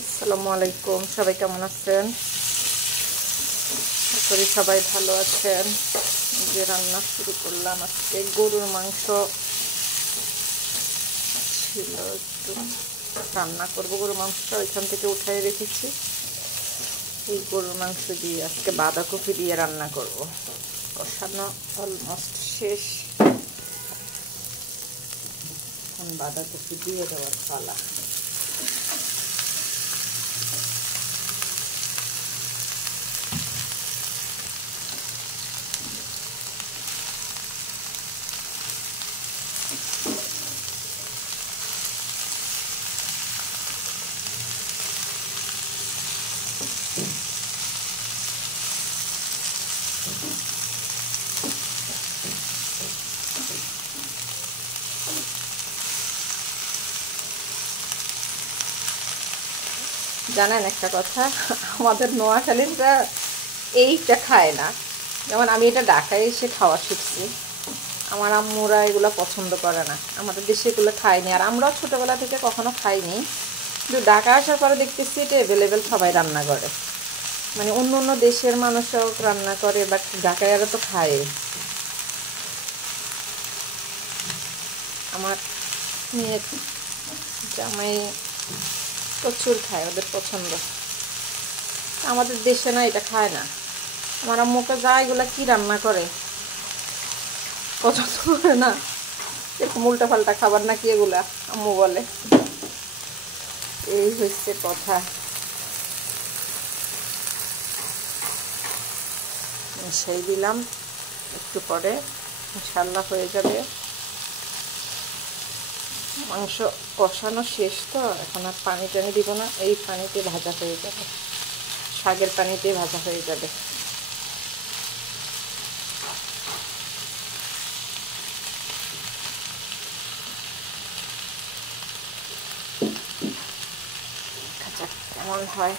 আসসালামু আলাইকুম, সবাই কেমন আছেন? আশা করি সবাই ভালো আছেন। যে রান্না শুরু করলাম, আজকে গরুর মাংস ছিল, একটু রান্না করবো। গরুর মাংসটা ওইখান থেকে উঠাই রেখেছি। এই গরুর মাংস দিয়ে আজকে বাঁধাকপি দিয়ে রান্না করব। কষানো অলমোস্ট শেষ, এখন বাঁধাকপি দিয়ে দেওয়ার পালা। জানেন একটা কথা, আমাদের নোয়াখালীরা এইটা খায় না। যেমন আমি এটা ঢাকায় এসে খাওয়া শিখছি, আমার আম্মুরা এগুলো পছন্দ করে না। আমাদের দেশে এগুলো খায়নি, আর আমরাও ছোটোবেলা থেকে কখনো খাইনি। কিন্তু ঢাকা আসার পরে দেখতেছি এটা অ্যাভেলেবেল, সবাই রান্না করে। মানে অন্য অন্য দেশের মানুষও রান্না করে, বাট ঢাকাইয়ারা তো খায়। আমার মেয়ের জামাই প্রচুর খায়, ওদের পছন্দ। আমাদের দেশে না, এটা খায় না। আমার আম্মুকে যা এগুলা কি রান্না করে পছন্দ করে না। এরকম উল্টা পাল্টা খাবার নাকি এগুলা, আম্মু বলে। এই হচ্ছে কথা। মিশাই দিলাম, একটু পরে ইনশাল্লাহ হয়ে যাবে। মাংস কষানো শেষ তো, এখন আর পানি টানি দিব না, এই পানিতে ভাজা হয়ে যাবে, শাকের পানিতে ভাজা হয়ে যাবে। কেমন হয়